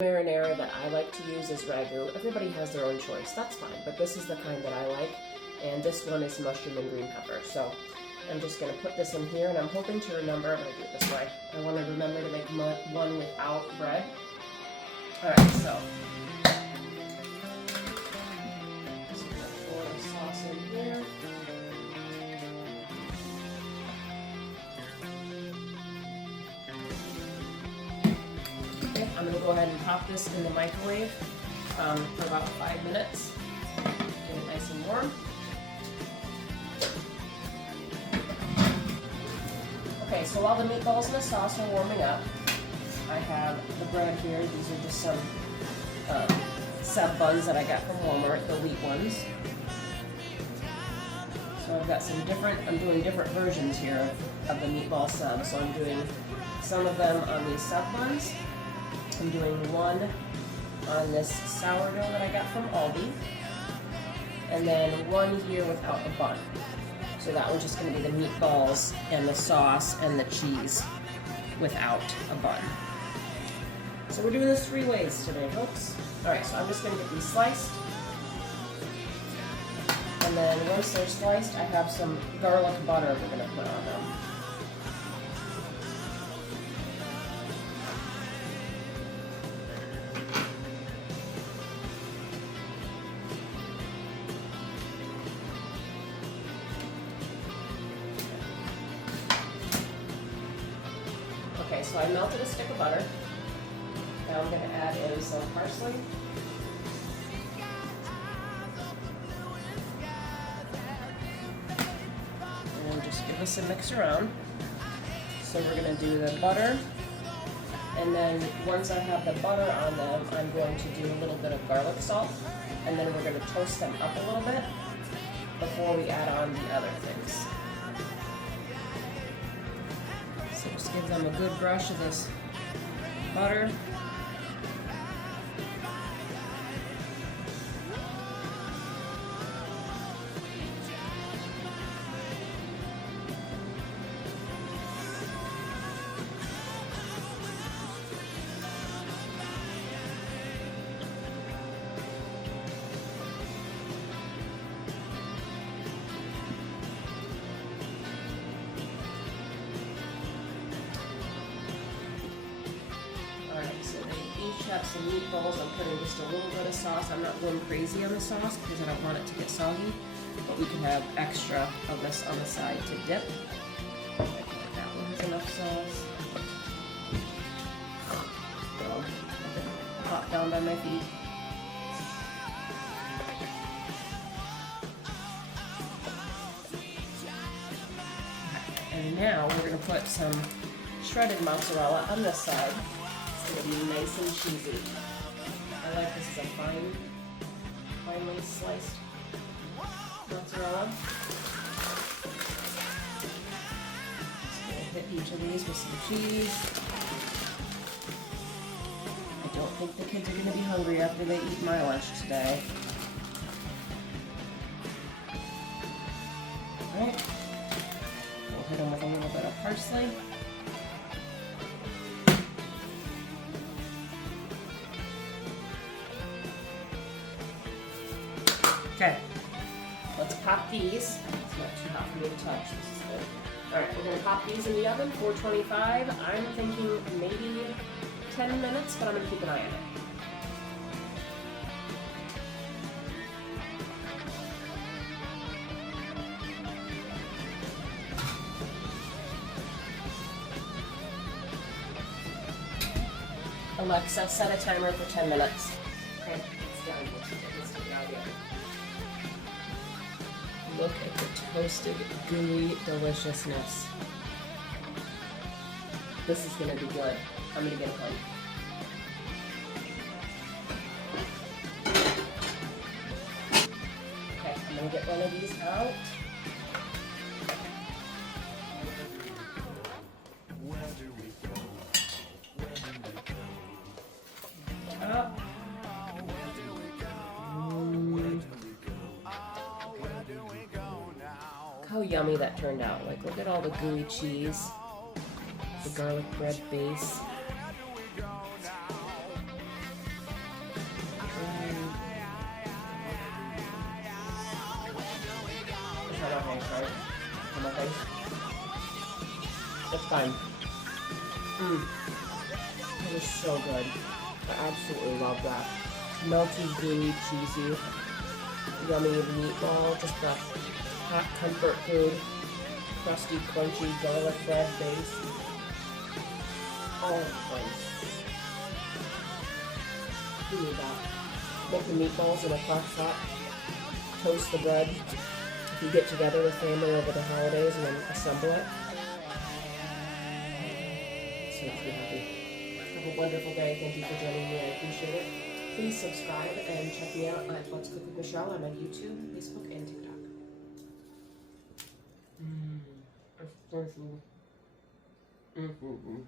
Marinara that I like to use is ragu. Everybody has their own choice, that's fine, but this is the kind that I like, and this one is mushroom and green pepper. So I'm just going to put this in here, and I'm hoping to remember, I'm going to do it this way. I want to remember to make one without bread. Alright, so just going to pour the sauce in here. I'm going to go ahead and pop this in the microwave for about 5 minutes. Get it nice and warm. Okay, so while the meatballs and the sauce are warming up, I have the bread here. These are just some sub buns that I got from Walmart, the wheat ones. So I've got some different, I'm doing different versions here of the meatball sub. So I'm doing some of them on these sub buns. I'm doing one on this sourdough that I got from Aldi, and then one here without the bun. So that one's just going to be the meatballs and the sauce and the cheese without a bun. So we're doing this 3 ways today, folks. Alright, so I'm just going to get these sliced. And then once they're sliced, I have some garlic butter we're going to put on them. Okay, so I melted a stick of butter. Now I'm going to add in some parsley. And just give this a mix around. So we're going to do the butter. And then once I have the butter on them, I'm going to do a little bit of garlic salt. And then we're going to toast them up a little bit before we add on the other things. So just give them a good brush of this butter. So they each have some meatballs. I'm putting just a little bit of sauce. I'm not going crazy on the sauce because I don't want it to get soggy, but we can have extra of this on the side to dip. That one's enough sauce. Well, hot down by my feet. And now we're going to put some shredded mozzarella on this side. It's going to be nice and cheesy. I like this as a finely sliced mozzarella. So we'll hit each of these with some cheese. I don't think the kids are going to be hungry after they eat my lunch today. Alright. We'll hit them with a little bit of parsley. Okay, let's pop these. It's not too hot for me to touch. This is good. Alright, we're going to pop these in the oven, 425. I'm thinking maybe 10 minutes, but I'm going to keep an eye on it. Alexa, set a timer for 10 minutes. Okay, it's done. Let's take it out here. Look at the toasted, gooey deliciousness. This is going to be good. I'm going to get a plate. Okay, I'm going to get one of these out. Up. How yummy that turned out. Like, look at all the gooey cheese, the garlic bread base. time. It was so good. I absolutely love that. Melty, gooey, cheesy, yummy meatball. Just a hot comfort food. Crusty, crunchy garlic bread base. Oh, nice. You need that. Make the meatballs in a crock pot. Toast the bread. If you get together with family over the holidays and then assemble it. So makes me happy. Have a wonderful day. Thank you for joining me. I appreciate it. Please subscribe and check me out at Let's Cook with Michelle. I'm on YouTube, Facebook, and TikTok. It's so good.